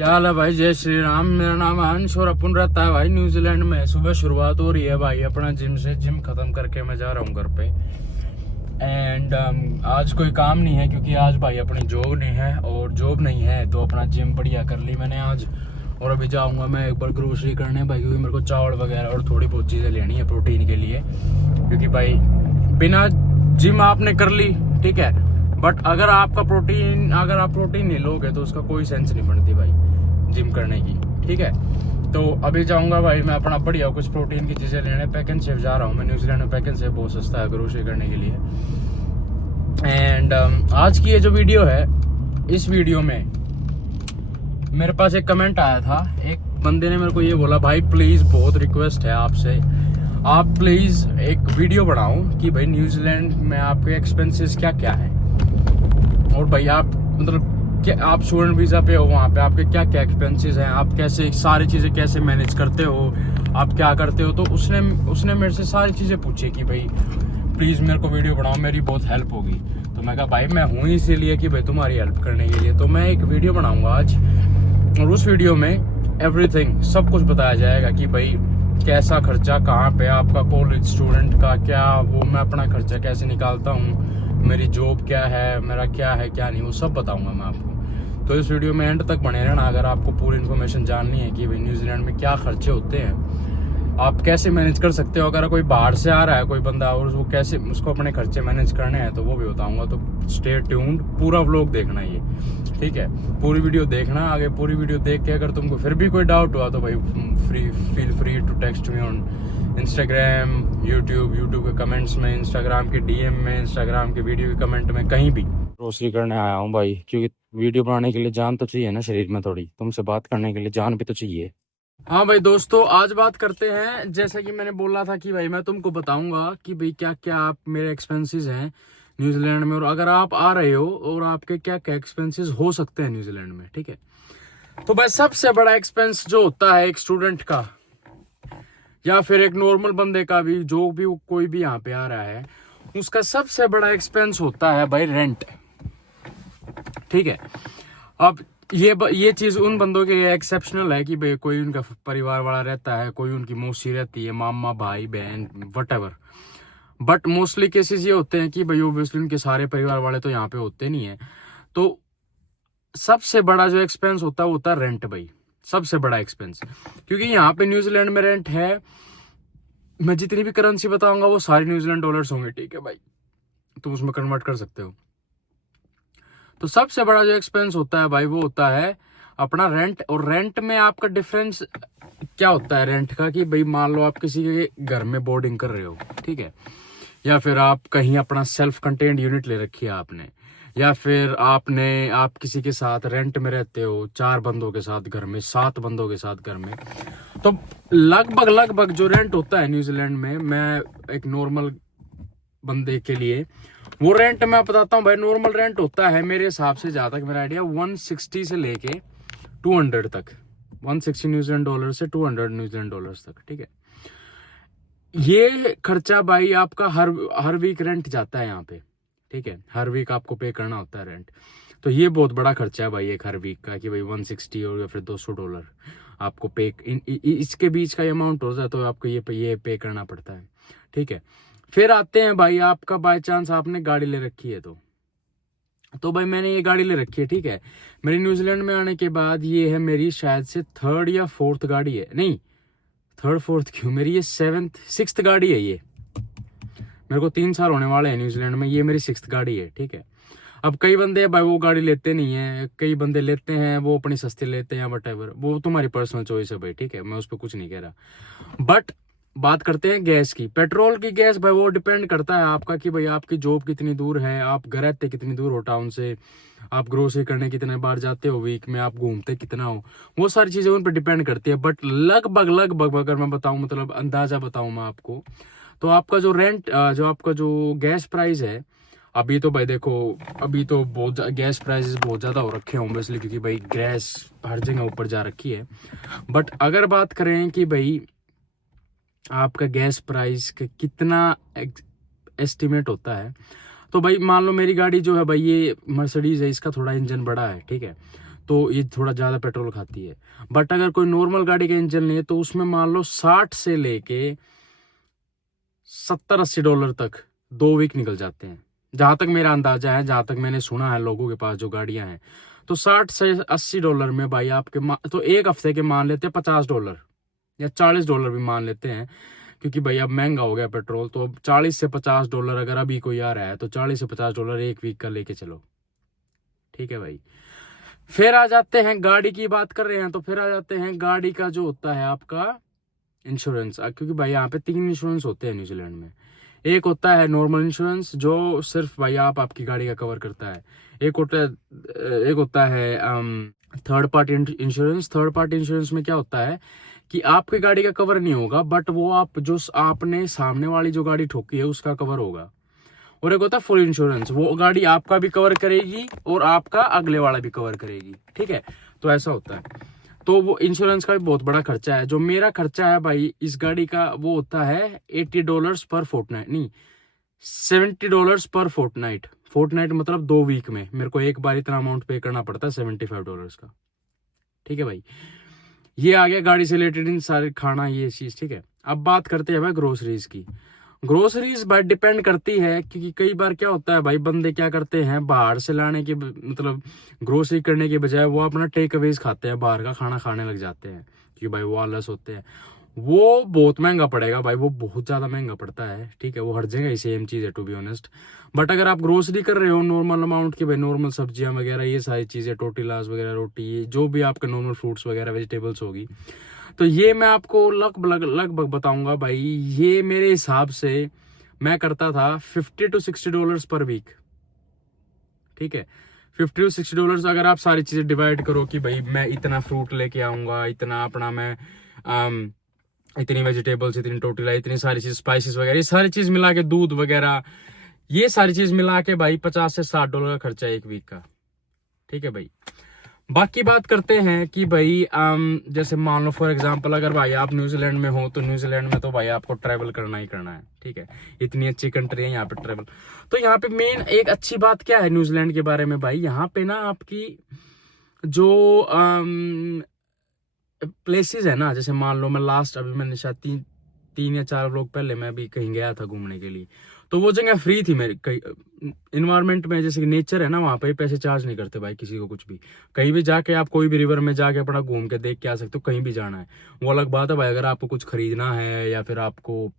क्या हाल है भाई? जय श्री राम। मेरा नाम है अंश और अपन रहता है भाई न्यूजीलैंड में। सुबह शुरुआत हो रही है भाई अपना जिम से। जिम खत्म करके मैं जा रहा हूँ घर पे। एंड आज कोई काम नहीं है क्योंकि आज भाई अपनी जॉब नहीं है, और जॉब नहीं है तो अपना जिम बढ़िया कर ली मैंने आज। और अभी जाऊँगा मैं एक बार ग्रोसरी करने भाई, क्योंकि मेरे को चावल वगैरह और थोड़ी बहुत चीज़ें लेनी है प्रोटीन के लिए। क्योंकि भाई बिना जिम आपने कर ली ठीक है, बट अगर आप प्रोटीन नहीं लोगे तो उसका कोई सेंस नहीं बनती भाई जिम करने की। ठीक है, तो अभी जाऊंगा भाई मैं अपना बढ़िया कुछ प्रोटीन की चीज़ें लेने। पैक एंड सेव जा रहा हूँ मैं। न्यूजीलैंड में पैक एंड सेव बहुत सस्ता है ग्रोसरी करने के लिए। एंड आज की ये जो वीडियो है, इस वीडियो में मेरे पास एक कमेंट आया था। एक बंदे ने मेरे को ये बोला, भाई प्लीज़ बहुत रिक्वेस्ट है आपसे, आप प्लीज़ एक वीडियो बनाओ कि भाई न्यूजीलैंड में आपके एक्सपेंसेस क्या क्या है, और भाई आप मतलब कि आप स्टूडेंट वीज़ा पे हो, वहाँ पे आपके क्या क्या एक्सपेंसेस हैं, आप कैसे सारी चीज़ें कैसे मैनेज करते हो, आप क्या करते हो। तो उसने मेरे से सारी चीज़ें पूछी कि भाई प्लीज़ मेरे को वीडियो बनाओ, मेरी बहुत हेल्प होगी। तो मैं कहा भाई मैं हूँ इसीलिए कि भाई तुम्हारी हेल्प करने के लिए। तो मैं एक वीडियो बनाऊँगा आज, और उस वीडियो में एवरीथिंग सब कुछ बताया जाएगा कि भाई कैसा खर्चा, कहाँ पे आपका कॉलेज स्टूडेंट का क्या, वो मैं अपना खर्चा कैसे निकालता हूँ, मेरी जॉब क्या है, मेरा क्या है क्या नहीं, वो सब बताऊंगा मैं आपको। तो इस वीडियो में एंड तक बने रहना अगर आपको पूरी इन्फॉर्मेशन जाननी है कि भाई न्यूजीलैंड में क्या खर्चे होते हैं, आप कैसे मैनेज कर सकते हो। अगर कोई बाहर से आ रहा है कोई बंदा और वो कैसे उसको अपने खर्चे मैनेज करने हैं तो वो भी बताऊंगा। तो स्टे ट्यून्ड, पूरा व्लॉग देखना ये, ठीक है, पूरी वीडियो देखना। आगे पूरी वीडियो देख के अगर तुमको फिर भी कोई डाउट हुआ तो भाई feel free to text me on Instagram, YouTube के कमेंट्स में, इंस्टाग्राम के डीएम में, इंस्टाग्राम के वीडियो के कमेंट में, कहीं भी। ग्रोसरी करने आया हूँ भाई, क्योंकि वीडियो बनाने के लिए जान तो चाहिए ना शरीर में, थोड़ी तुमसे बात करने के लिए जान भी तो चाहिए। हाँ भाई दोस्तों, आज बात करते हैं, जैसा कि मैंने बोला था कि भाई मैं तुमको बताऊंगा कि भाई क्या क्या आप मेरे एक्सपेंसेस हैं न्यूजीलैंड में, और अगर आप आ रहे हो और आपके क्या क्या एक्सपेंसेस हो सकते हैं न्यूजीलैंड में। ठीक है, तो भाई सबसे बड़ा एक्सपेंस जो होता है एक स्टूडेंट का या फिर एक नॉर्मल बंदे का भी, जो भी कोई भी यहाँ पे आ रहा है, उसका सबसे बड़ा एक्सपेंस होता है भाई रेंट। ठीक है, अब ये चीज उन बंदों के लिए एक्सेप्शनल है कि भाई कोई उनका परिवार वाला रहता है, कोई उनकी मौसी रहती है, मामा भाई बहन वटेवर। बट मोस्टली केसेस ये होते हैं कि भाई ओब्वियसली उनके सारे परिवार वाले तो यहाँ पे होते नहीं है। तो सबसे बड़ा जो एक्सपेंस होता है वो होता है रेंट भाई, सबसे बड़ा एक्सपेंस। क्योंकि यहाँ पे न्यूजीलैंड में रेंट है, मैं जितनी भी करेंसी बताऊंगा वो सारी न्यूजीलैंड डॉलर्स होंगे। ठीक है भाई, तुम उसमें कन्वर्ट कर सकते हो। तो सबसे बड़ा जो एक्सपेंस होता है भाई वो होता है अपना रेंट। और रेंट में आपका डिफरेंस क्या होता है रेंट का, कि भाई मान लो आप किसी के घर में बोर्डिंग कर रहे हो, ठीक है, या फिर आप कहीं अपना सेल्फ कंटेन्ड यूनिट ले रखी है आपने, या फिर आप किसी के साथ रेंट में रहते हो, 4 बंदों के साथ घर में, 7 बंदों के साथ घर में। तो लगभग जो रेंट होता है न्यूजीलैंड में, मैं एक नॉर्मल बंदे के लिए वो रेंट मैं बताता हूँ भाई। नॉर्मल रेंट होता है मेरे हिसाब से, जहाँ तक मेरा आइडिया, 160 से लेके 200 तक, 160 न्यूजीलैंड डॉलर से 200 न्यूजीलैंड डॉलर्स तक। ठीक है, ये खर्चा भाई आपका हर वीक रेंट जाता है यहाँ पे। ठीक है, हर वीक आपको पे करना होता है रेंट। तो ये बहुत बड़ा खर्चा है भाई एक हर वीक का, कि भाई 160 और या फिर $200 आपको पे, इसके बीच का अमाउंट हो जाए तो आपको ये पे करना पड़ता है। ठीक है, फिर आते हैं भाई, आपका बाय चांस आपने गाड़ी ले रखी है तो भाई मैंने ये गाड़ी ले रखी है। ठीक है, मेरी न्यूजीलैंड में आने के बाद ये है मेरी शायद से 3rd या 4th गाड़ी है, नहीं 3rd 4th क्यों, मेरी ये 6th गाड़ी है। ये मेरे को 3 साल होने वाले हैं न्यूजीलैंड में, ये मेरी 6th गाड़ी है। ठीक है, अब कई बंदे भाई वो गाड़ी लेते नहीं है, कई बंदे लेते हैं, वो अपनी सस्ती लेते हैं, वटेवर, वो तुम्हारी पर्सनल चॉइस है भाई। ठीक है, मैं उस पर कुछ नहीं कह रहा। बट बात करते हैं गैस की, पेट्रोल की गैस भाई, वो डिपेंड करता है आपका कि भाई आपकी जॉब कितनी दूर है, आप घर रहते कितनी दूर हो टाउन से, आप ग्रोसरी करने कितने बार जाते हो वीक में, आप घूमते कितना हो, वो सारी चीज़ें उन पर डिपेंड करती है। बट लगभग अगर मैं बताऊं, मतलब अंदाजा बताऊं मैं आपको, तो आपका जो रेंट, जो आपका जो गैस प्राइस है, अभी तो भाई देखो, अभी तो बहुत गैस प्राइसेस बहुत ज़्यादा हो रखे हैं ऑब्वियसली, क्योंकि भाई गैस हर जगह ऊपर जा रखी है। बट अगर बात करें कि भाई आपका गैस प्राइस का कितना एस्टिमेट होता है, तो भाई मान लो मेरी गाड़ी जो है भाई, ये मर्सिडीज है, इसका थोड़ा इंजन बड़ा है। ठीक है, तो ये थोड़ा ज़्यादा पेट्रोल खाती है। बट अगर कोई नॉर्मल गाड़ी का इंजन ले तो उसमें मान लो 60 से लेके 70-80 डॉलर तक 2 वीक निकल जाते हैं, जहां तक मेरा अंदाजा है, जहां तक मैंने सुना है लोगों के पास जो गाड़ियां हैं। तो 60 से 80 डॉलर में भाई आपके तो एक हफ्ते के मान लेते हैं $50 या $40 भी मान लेते हैं, क्योंकि भाई अब महंगा हो गया पेट्रोल। तो अब $40 से $50 अगर अभी कोई आ रहा है तो $40 से $50 एक वीक का लेके चलो, ठीक है भाई। फिर आ जाते हैं, गाड़ी की बात कर रहे हैं तो फिर आ जाते हैं गाड़ी का जो होता है आपका इंश्योरेंस। क्योंकि भाई यहाँ पे 3 इंश्योरेंस होते हैं न्यूजीलैंड में। एक होता है नॉर्मल इंश्योरेंस जो सिर्फ भाई आपकी गाड़ी का कवर करता है। एक होता है third party insurance. Third party insurance में क्या होता है कि आपकी गाड़ी का कवर नहीं होगा, बट वो आपने सामने वाली जो गाड़ी ठोकी है उसका कवर होगा। और एक होता है फुल इंश्योरेंस, वो गाड़ी आपका भी कवर करेगी और आपका अगले वाला भी कवर करेगी, ठीक है। तो ऐसा होता है। तो वो इंश्योरेंस का भी बहुत बड़ा खर्चा है। जो मेरा खर्चा है भाई इस गाड़ी का वो होता है $80 पर फोर्टनाइट, नहीं $70 पर फोर्टनाइट। फोर्टनाइट मतलब 2 वीक में मेरे को एक बार इतना अमाउंट पे करना पड़ता है $75 का, ठीक है भाई। ये आ गया गाड़ी से रिलेटेड इन सारे खाना ये चीज, ठीक है। अब बात करते हैं भाई ग्रोसरीज की। ग्रोसरीज भाई डिपेंड करती है, क्योंकि कई बार क्या होता है भाई बंदे क्या करते हैं बाहर से लाने के मतलब ग्रोसरी करने के बजाय वो अपना टेक अवेज खाते हैं, बाहर का खाना खाने लग जाते हैं, क्योंकि भाई वो आलस होते हैं। वो बहुत महंगा पड़ेगा भाई, वो बहुत ज्यादा महंगा पड़ता है, ठीक है। वो हर जगह ही सेम चीज है टू बी ऑनेस्ट। बट अगर आप ग्रोसरी कर रहे हो नॉर्मल अमाउंट की, भाई नॉर्मल सब्जियां वगैरह ये सारी चीजें, टोटीलास वगैरह, रोटी, ये जो भी आपके नॉर्मल फ्रूट्स वगैरह वेजिटेबल्स होगी, तो ये मैं आपको लगभग बताऊंगा भाई। ये मेरे हिसाब से मैं करता था $50 to $60 पर वीक, ठीक है। $50 to $60 अगर आप सारी चीजें डिवाइड करो कि भाई मैं इतना फ्रूट लेके आऊंगा, इतना अपना मैं इतनी वेजिटेबल्स, इतनी टोटला, इतनी सारी चीज, स्पाइसेस वगैरह, ये सारी चीज मिला के, दूध वगैरह, ये सारी चीज मिला के भाई $50 से $60 का खर्चा एक वीक का, ठीक है भाई। बाकी बात करते हैं कि भाई जैसे मान लो फॉर एग्जांपल अगर भाई आप न्यूजीलैंड में हो तो न्यूजीलैंड में तो भाई आपको ट्रैवल करना ही करना है, ठीक है। इतनी अच्छी कंट्री है यहाँ पे ट्रैवल। तो यहाँ पे मेन एक अच्छी बात क्या है न्यूजीलैंड के बारे में भाई, यहाँ पे ना आपकी जो प्लेसेस है ना, जैसे मान लो मैं लास्ट अभी मैंने शायद 3 या 4 लोग पहले मैं भी कहीं गया था घूमने के लिए, तो वो जगह फ्री थी मेरे कई इन्वायरमेंट में, जैसे कि नेचर है ना, वहाँ पे पैसे चार्ज नहीं करते भाई किसी को कुछ भी। कहीं भी जाके आप कोई भी रिवर में जाके अपना घूम के देख के आ सकते हो, कहीं भी जाना है वो अलग बात है भाई। अगर आपको कुछ खरीदना है या फिर आपको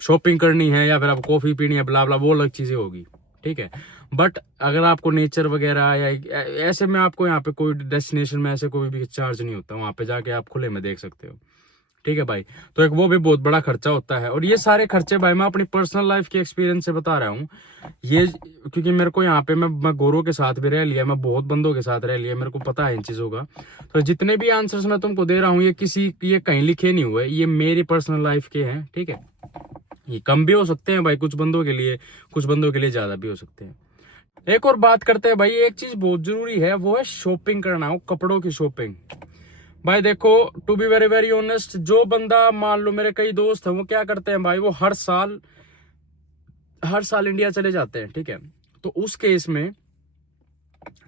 शॉपिंग करनी है या फिर आपको कॉफी पीनी है ब्ला ब्ला, वो अलग चीजें होगी, ठीक है। बट अगर आपको नेचर वगैरह या ऐसे में आपको यहाँ पे कोई डेस्टिनेशन में ऐसे कोई भी चार्ज नहीं होता, वहां पे जाके आप खुले में देख सकते हो, ठीक है भाई। तो एक वो भी बहुत बड़ा खर्चा होता है। और ये सारे खर्चे भाई मैं अपनी पर्सनल लाइफ के एक्सपीरियंस से बता रहा हूँ ये, क्योंकि मेरे को यहाँ पे मैं गोरों के साथ भी रह लिया, मैं बहुत बंदों के साथ रह लिया, मेरे को पता है इन चीजों का। तो जितने भी आंसर्स मैं तुमको दे रहा हूँ ये कहीं लिखे नहीं हुए, ये मेरी पर्सनल लाइफ के हैं, ठीक है। ये कम भी हो सकते हैं भाई कुछ बंदों के लिए ज्यादा भी हो सकते हैं। एक और बात करते हैं भाई, एक चीज बहुत जरूरी है, वो है शॉपिंग करना, हो कपड़ों की शॉपिंग। भाई देखो to be very very honest, जो बंदा मान लो मेरे कई दोस्त हैं वो क्या करते हैं भाई, वो हर साल इंडिया चले जाते हैं, ठीक है। तो उस केस में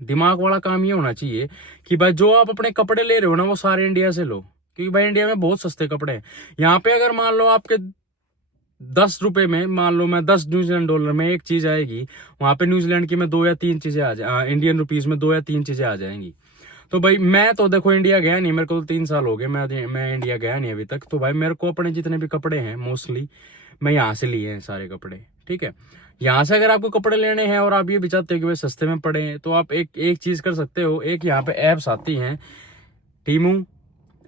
दिमाग वाला काम ये होना चाहिए कि भाई जो आप अपने कपड़े ले रहे हो ना वो सारे इंडिया से लो, क्योंकि भाई इंडिया में बहुत सस्ते कपड़े हैं। यहाँ पे अगर मान लो आपके 10 रुपए में, मान लो मैं 10 न्यूजीलैंड डॉलर में एक चीज आएगी, वहां पे न्यूजीलैंड की में 2 या 3 चीजें इंडियन रुपीज में 2 या 3 चीजें आ जाएंगी। तो भाई मैं तो देखो इंडिया गया नहीं, मेरे को तो 3 साल हो गए, मैं इंडिया गया नहीं अभी तक। तो भाई मेरे को अपने जितने भी कपड़े हैं मोस्टली मैं यहाँ से लिए हैं सारे कपड़े, ठीक है। यहाँ से अगर आपको कपड़े लेने हैं और आप ये भी चाहते हो कि भाई सस्ते में पड़े, तो आप एक चीज कर सकते हो। एक यहाँ पे एप्स आती हैं, टीमू,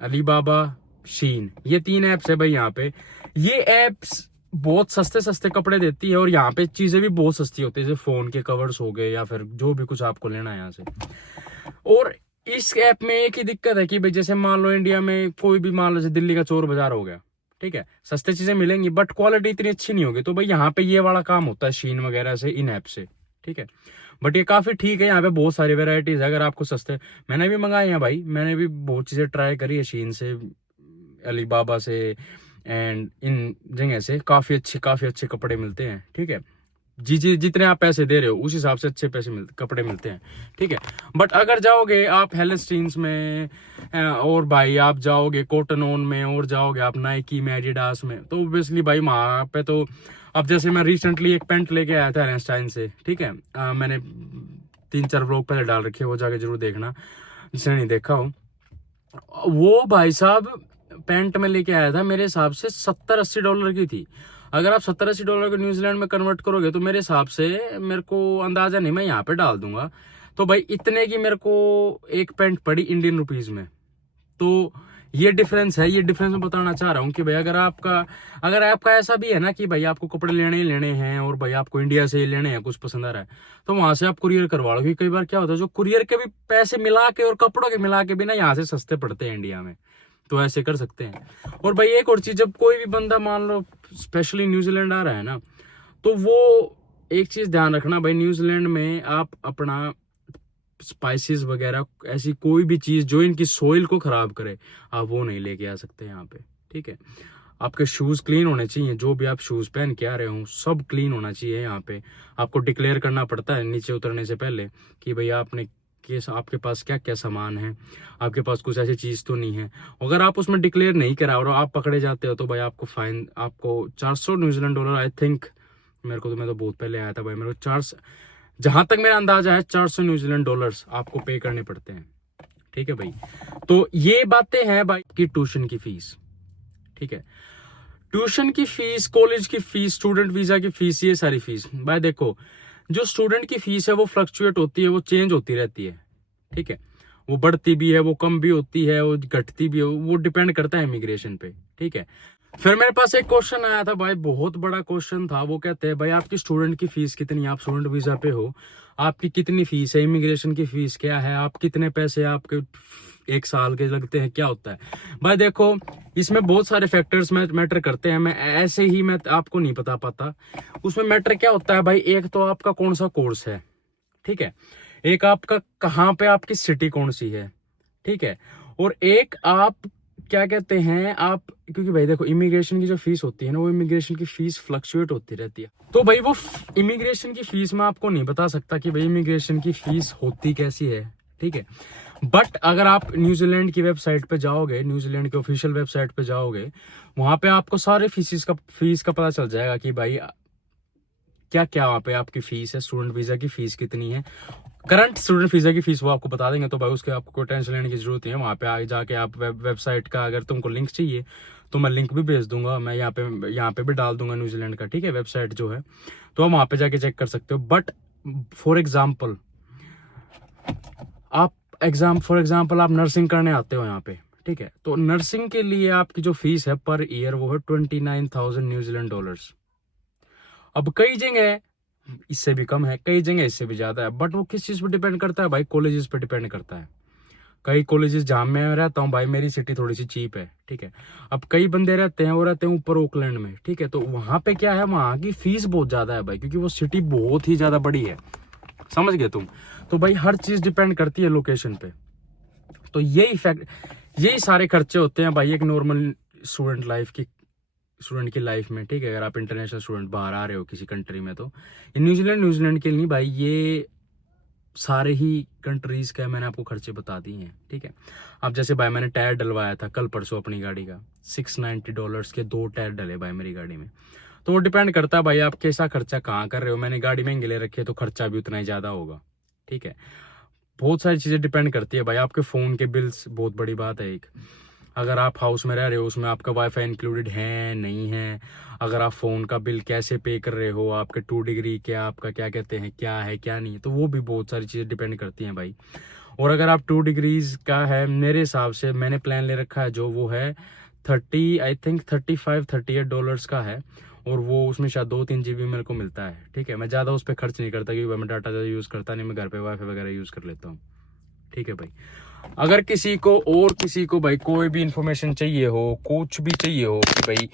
अलीबाबा, शीन, ये 3 एप्स है भाई यहाँ पे। ये एप्स बहुत सस्ते कपड़े देती है और यहाँ पे चीजें भी बहुत सस्ती होती है, जैसे फोन के कवर्स हो गए या फिर जो भी कुछ आपको लेना है यहाँ से। और इस ऐप में एक ही दिक्कत है कि भाई जैसे मान लो इंडिया में कोई भी मान लो जैसे दिल्ली का चोर बाजार हो गया, ठीक है, सस्ते चीजें मिलेंगी बट क्वालिटी इतनी अच्छी नहीं होगी। तो भाई यहाँ पे ये वाला काम होता है शीन वगैरह से, इन ऐप से, ठीक है। बट ये काफी ठीक है, यहाँ पे बहुत सारी वेराइटीज है। अगर आपको सस्ते, मैंने भी मंगाए हैं भाई, मैंने भी बहुत चीजें ट्राई करी है शीन से, अलीबाबा से एंड इन जगह से काफी अच्छे कपड़े मिलते हैं, ठीक है। जितने आप पैसे दे रहे हो उस हिसाब से अच्छे कपड़े मिलते हैं, ठीक है। बट अगर जाओगे आप हेलेस्टीन्स में और भाई आप जाओगे कॉटन ऑन में और जाओगे आप नाइकी में, एडिडास में, तो ऑब्वियसली भाई वहाँ पे तो अब जैसे मैं रिसेंटली एक पैंट लेके आया था रेस्टाइन से, ठीक है। मैंने 3-4 व्लॉग पहले डाल रखे, वो जाके जरूर देखना जिसने नहीं देखा हो। वो भाई साहब पैंट में लेके आया था, मेरे हिसाब से $70-80 की थी। अगर आप $70-80 को न्यूजीलैंड में कन्वर्ट करोगे तो मेरे हिसाब से, मेरे को अंदाजा नहीं, मैं यहाँ पे डाल दूंगा, तो भाई इतने की मेरे को एक पैंट पड़ी इंडियन रुपीज में। तो ये डिफरेंस है, ये डिफरेंस मैं बताना चाह रहा हूँ कि भाई अगर आपका ऐसा भी है ना कि भाई आपको कपड़े लेने ही लेने हैं और भाई आपको इंडिया से ही लेने हैं, कुछ पसंद आ रहा है, तो वहां से आप कुरियर करवा लो। क्योंकि कई बार क्या होता है, जो कुरियर के भी पैसे मिला के और कपड़ों के मिला के भी ना यहाँ से सस्ते पड़ते हैं इंडिया में, तो ऐसे कर सकते हैं। और भाई एक और चीज, जब कोई भी बंदा मान लो स्पेशली न्यूजीलैंड आ रहा है ना, तो वो एक चीज ध्यान रखना भाई, न्यूजीलैंड में आप अपना स्पाइसेस वगैरह ऐसी कोई भी चीज जो इनकी सोइल को खराब करे, आप वो नहीं लेके आ सकते यहाँ पे, ठीक है। आपके शूज क्लीन होने चाहिए, जो भी आप शूज पहन के आ रहे हो सब क्लीन होना चाहिए। यहाँ पे आपको डिक्लेयर करना पड़ता है नीचे उतरने से पहले कि भाई आपके पास क्या क्या सामान है, आपके पास कुछ ऐसी चीज तो नहीं है। अगर आप उसमें डिक्लेयर नहीं करा और आप पकड़े जाते हो तो भाई आपको फाइन, आपको $400 आई थिंक, मैं तो बहुत पहले आया था भाई, मेरे को जहां तक मेरा अंदाजा है $400 आपको पे करने पड़ते हैं, ठीक है भाई। तो ये बातें हैं भाई की ट्यूशन की फीस, ठीक है। ट्यूशन की फीस, कॉलेज की फीस, स्टूडेंट वीजा की फीस, ये सारी फीस भाई देखो, जो स्टूडेंट की फीस है वो फ्लक्चुएट होती है, वो चेंज होती रहती है, ठीक है। वो बढ़ती भी है, वो कम भी होती है, वो घटती भी है, वो डिपेंड करता है इमिग्रेशन पे, ठीक है। फिर मेरे पास एक क्वेश्चन आया था भाई, बहुत बड़ा क्वेश्चन था। वो कहते हैं भाई आपकी स्टूडेंट की फीस कितनी है, आप स्टूडेंट वीजा पे हो, आपकी कितनी फीस है, इमिग्रेशन की फीस क्या है, आप कितने पैसे आपके 1 साल के लगते हैं, क्या होता है भाई। देखो इसमें बहुत सारे फैक्टर्स मैटर करते हैं, मैं ऐसे ही मैं आपको नहीं बता पाता। उसमें मैटर क्या होता है भाई, एक तो आपका कौन सा कोर्स है, ठीक है, एक आपका कहाँ पे आपकी सिटी कौन सी है, ठीक है, और एक आप क्या कहते हैं आप, क्योंकि भाई देखो इमिग्रेशन की जो फीस होती है ना, वो इमिग्रेशन की फीस फ्लक्चुएट होती रहती है। तो भाई वो इमिग्रेशन की फीस मैं आपको नहीं बता सकता कि भाई इमिग्रेशन की फीस होती कैसी है, ठीक है। बट अगर आप न्यूजीलैंड की वेबसाइट पे जाओगे, न्यूजीलैंड की ऑफिशियल वेबसाइट पे जाओगे, वहां पे आपको सारे फीस का पता चल जाएगा कि भाई क्या क्या वहां पे आपकी फीस है, स्टूडेंट वीजा की फीस कितनी है, करंट स्टूडेंट वीजा की फीस वो आपको बता देंगे। तो भाई उसके आपको कोई टेंशन लेने की जरूरत नहीं है। वहां पे आगे जाके आप वेबसाइट का अगर तुमको लिंक चाहिए तो मैं लिंक भी भेज दूंगा, मैं यहाँ पे भी डाल दूंगा न्यूजीलैंड का, ठीक है, वेबसाइट जो है, तो आप वहां पे जाके चेक कर सकते हो। बट फॉर एग्जाम्पल आप नर्सिंग करने आते हो यहाँ पे, ठीक है, तो नर्सिंग के लिए आपकी जो फीस है पर ईयर वो है $29,000। अब कई जगह इससे भी कम है, कई जगह इससे भी ज्यादा है, बट वो किस चीज पे डिपेंड करता है भाई, कॉलेजेस पे डिपेंड करता है। कई कॉलेजेस जहां मैं रहता हूँ भाई, मेरी सिटी थोड़ी सी चीप है, ठीक है। अब कई बंदे रहते हैं, वो रहते हैं ऊपर ओकलैंड में, ठीक है, तो वहां पे क्या है, वहां की फीस बहुत ज्यादा है भाई, क्योंकि वो सिटी बहुत ही ज्यादा बड़ी है, समझ गए तुम। तो भाई हर चीज डिपेंड करती है लोकेशन पे। तो यही सारे खर्चे होते हैं भाई एक नॉर्मल स्टूडेंट की लाइफ में, ठीक है। अगर आप इंटरनेशनल स्टूडेंट बाहर आ रहे हो किसी कंट्री में, तो न्यूजीलैंड के लिए नहीं भाई, ये सारे ही कंट्रीज का मैंने आपको खर्चे बता दिए हैं, ठीक है। अब जैसे भाई मैंने टायर डलवाया था कल परसों अपनी गाड़ी का, $690 के 2 टायर डले भाई मेरी गाड़ी में। तो वो डिपेंड करता है भाई आप कैसा खर्चा कहाँ कर रहे हो। मैंने गाड़ी महंगी ले रखी है तो खर्चा भी उतना ही ज्यादा होगा, ठीक है। बहुत सारी चीजें डिपेंड करती है भाई, आपके फोन के बिल्स बहुत बड़ी बात है एक। अगर आप हाउस में रह रहे हो, उसमें आपका वाईफाई इंक्लूडेड है नहीं है, अगर आप फोन का बिल कैसे पे कर रहे हो, आपके 2 डिग्री क्या, आपका क्या कहते हैं, क्या है क्या नहीं, तो वो भी बहुत सारी चीजें डिपेंड करती हैं भाई। और अगर आप 2 डिग्रीज का है, मेरे हिसाब से मैंने प्लान ले रखा है जो वो है 35-38 का है, और वो उसमें शायद 2-3 GB मेरे को मिलता है, ठीक है। मैं ज्यादा उस पर खर्च नहीं करता क्योंकि मैं डाटा ज्यादा यूज करता नहीं, मैं घर पे वाईफाई वगैरह यूज कर लेता हूँ, ठीक है भाई। अगर किसी को भाई कोई भी इंफॉर्मेशन चाहिए हो, कुछ भी चाहिए हो कि भाई,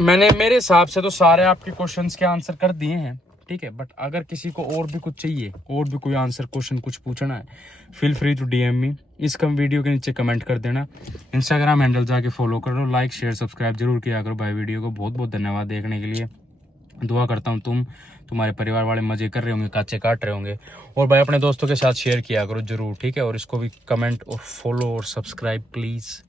मैंने मेरे हिसाब से तो सारे आपके क्वेश्चंस के आंसर कर दिए हैं, ठीक है। बट अगर किसी को और भी कुछ चाहिए, और भी कोई आंसर क्वेश्चन कुछ पूछना है, फील फ्री टू DM मी, इस वीडियो के नीचे कमेंट कर देना। इंस्टाग्राम हैंडल जाके फॉलो करो, लाइक शेयर सब्सक्राइब जरूर किया करो भाई वीडियो को। बहुत बहुत धन्यवाद देखने के लिए। दुआ करता हूँ तुम्हारे परिवार वाले मज़े कर रहे होंगे, काचे काट रहे होंगे। और भाई अपने दोस्तों के साथ शेयर किया करो ज़रूर, ठीक है। और इसको भी कमेंट और फॉलो और सब्सक्राइब प्लीज़।